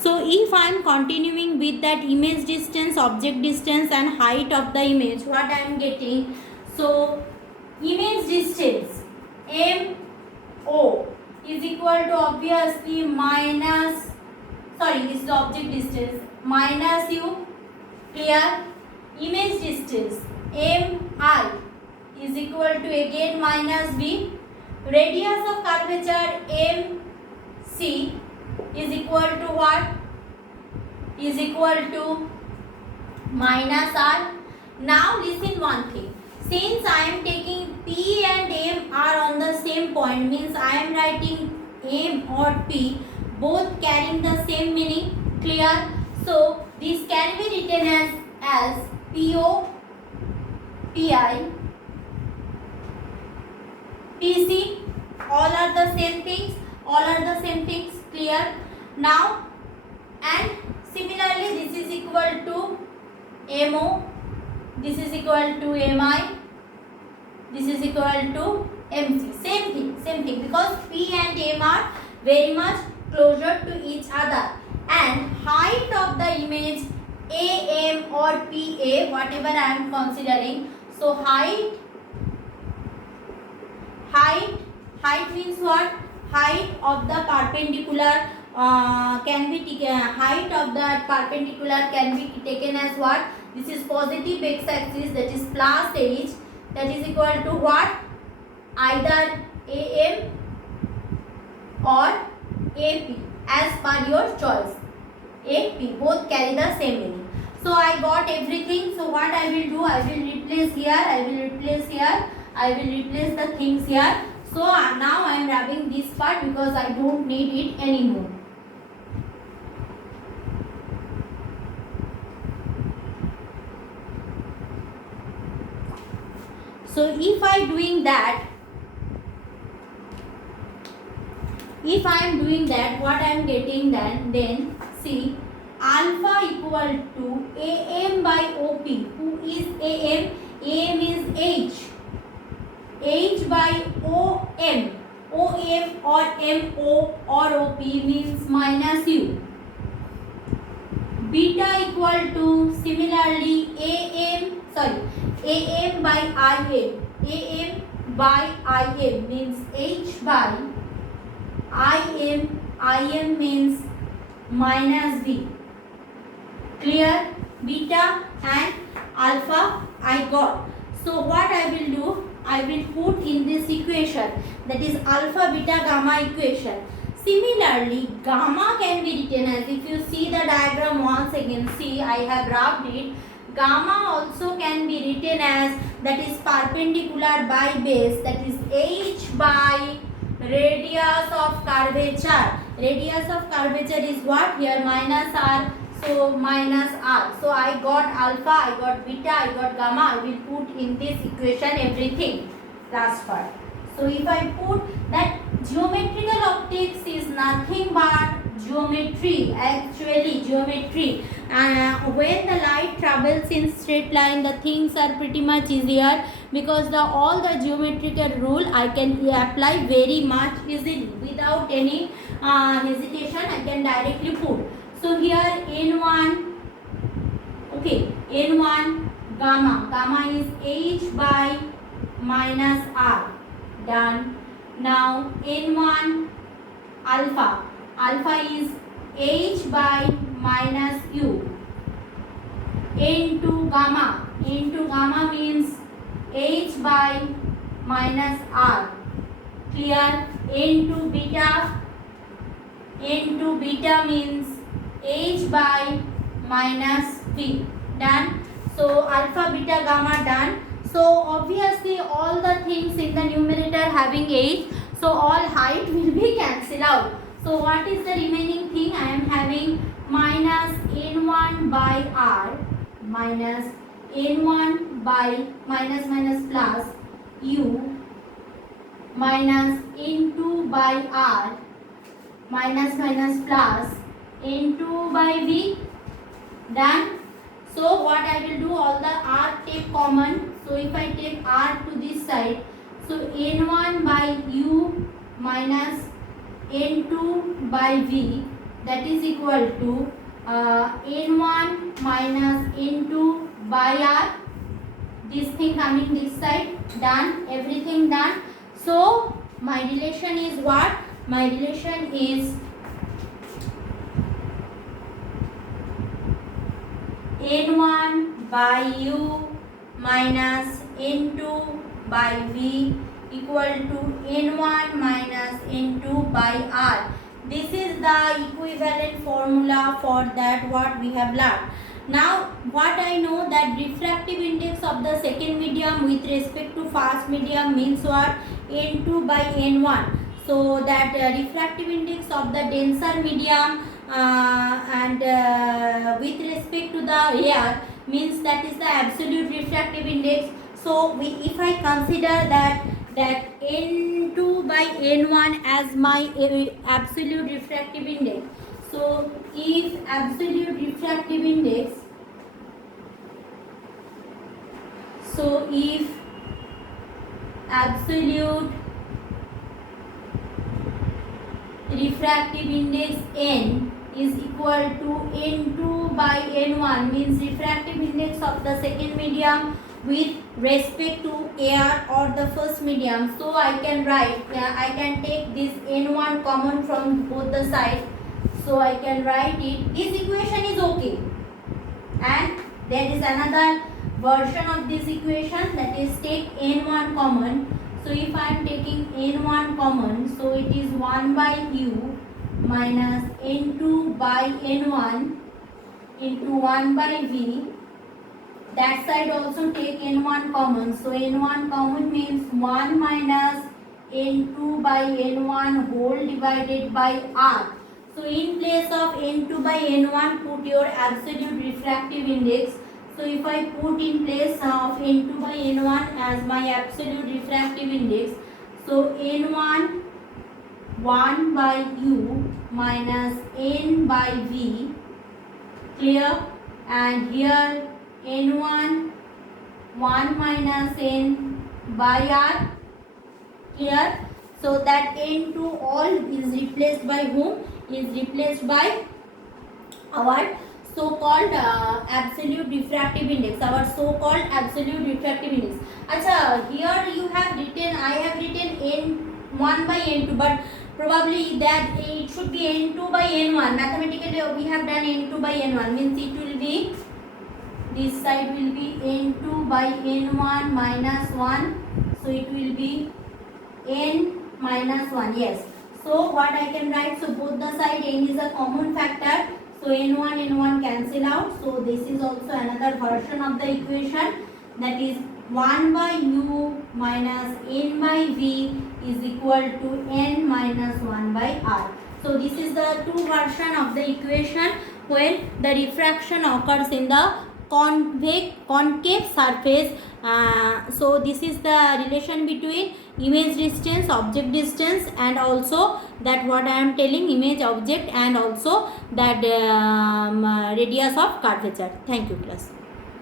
So if I am continuing with that image distance, object distance and height of the image, what I am getting? So image distance MO is equal to obviously minus, sorry, this is the object distance, minus U, clear? Image distance MI is equal to again minus V. Radius of curvature MC is equal to what? Is equal to minus R. Now listen one thing. Since I am taking P and M are on the same point, means I am writing M or P both carrying the same meaning. Clear? So this can be written as PO, PI, PC. All are the same things. All are the same things. Clear? Now, and similarly this is equal to MO, this is equal to MI, this is equal to MC. Same thing because P and M are very much closer to each other. And height of the image AM or PA, whatever I am considering. So height means what? Height of the perpendicular can be taken, height of the perpendicular can be taken as what? This is positive x-axis, that is plus h, that is equal to what? Either AM or AP as per your choice. AP, both carry the same meaning. So I got everything. So what I will do? I will replace here, I will replace here, I will replace the things here. So now I am rubbing this part because I don't need it anymore. So if I am doing that, what I am getting then see alpha equal to AM by OP. Who is AM? AM is H. H by OM. OM or MO or OP means minus U. Beta equal to similarly AM by IM. AM by IM means H by IM. IM means minus V. Clear? Beta and alpha I got. So what I will do? I will put in this equation, that is alpha beta gamma equation. Similarly, gamma can be written as, if you see the diagram once again, see I have rubbed it. Gamma also can be written as, that is perpendicular by base, that is H by radius of curvature. Radius of curvature is what? Here minus R. So minus R. So I got alpha, I got beta, I got gamma. I will put in this equation everything. Last part. So if I put that geometrical optics is nothing but geometry, actually geometry. When the light travels in straight line, the things are pretty much easier because all the geometrical rule I can apply very much easily without any hesitation. I can directly put. So here N1, okay, N1 gamma. Gamma is H by minus R. Done. Now N1 alpha. Alpha is H by minus U. N2 gamma. N2 gamma means H by minus R. Clear? N2 beta. N2 beta means H by minus V. Done. So alpha beta gamma done. So obviously all the things in the numerator having H, so all height will be cancelled out. So what is the remaining thing? I am having minus N1 by R minus N1 by minus plus U minus N2 by R minus plus N2 by V. Done. So what I will do, all the R take common. So if I take R to this side, so N1 by U minus N2 by V, that is equal to n1 minus n2 by r. This thing coming this side, done, everything done. So my relation is what? My relation is n1 by u minus n2 by v equal to n1 minus n2 by r. This is the equivalent formula for that what we have learned. Now what I know that refractive index of the second medium with respect to first medium means what? n2 by n1. So that refractive index of the denser medium and with respect to the air means that is the absolute refractive index. So if I consider that n2 by n1 as my absolute refractive index, so if absolute refractive index, so if absolute refractive index n is equal to n2 by n1 means refractive index of the second medium with respect to air or the first medium. So I can write, I can take this n1 common from both the sides. So I can write it. This equation is okay. And there is another version of this equation, that is take n1 common. So if I am taking n1 common, so it is 1 by u minus n2 by n1 into 1 by v. That side also take n1 common. So n1 common means 1 minus n2 by n1 whole divided by r. So in place of n2 by n1 put your absolute refractive index. So if I put in place of n2 by n1 as my absolute refractive index, so n1 1 by u minus n by v, clear, and here n1 1 minus n by r, clear. So that n2 all is replaced by whom? Is replaced by our so-called absolute refractive index, our so-called absolute refractive index. Acha, here you have written, I have written n1 by n2, but probably that it should be n2 by n1. Mathematically we have done n2 by n1, means it will be, this side will be n2 by n1 minus 1. So it will be n minus 1, yes. So what I can write, so both the side n is a common factor. So n1 cancel out. So this is also another version of the equation, that is 1 by u minus n by v is equal to n minus 1 by r. So this is the two version of the equation when the refraction occurs in the concave surface. So this is the relation between image distance, object distance, and also that what I am telling, image object, and also that radius of curvature. Thank you class.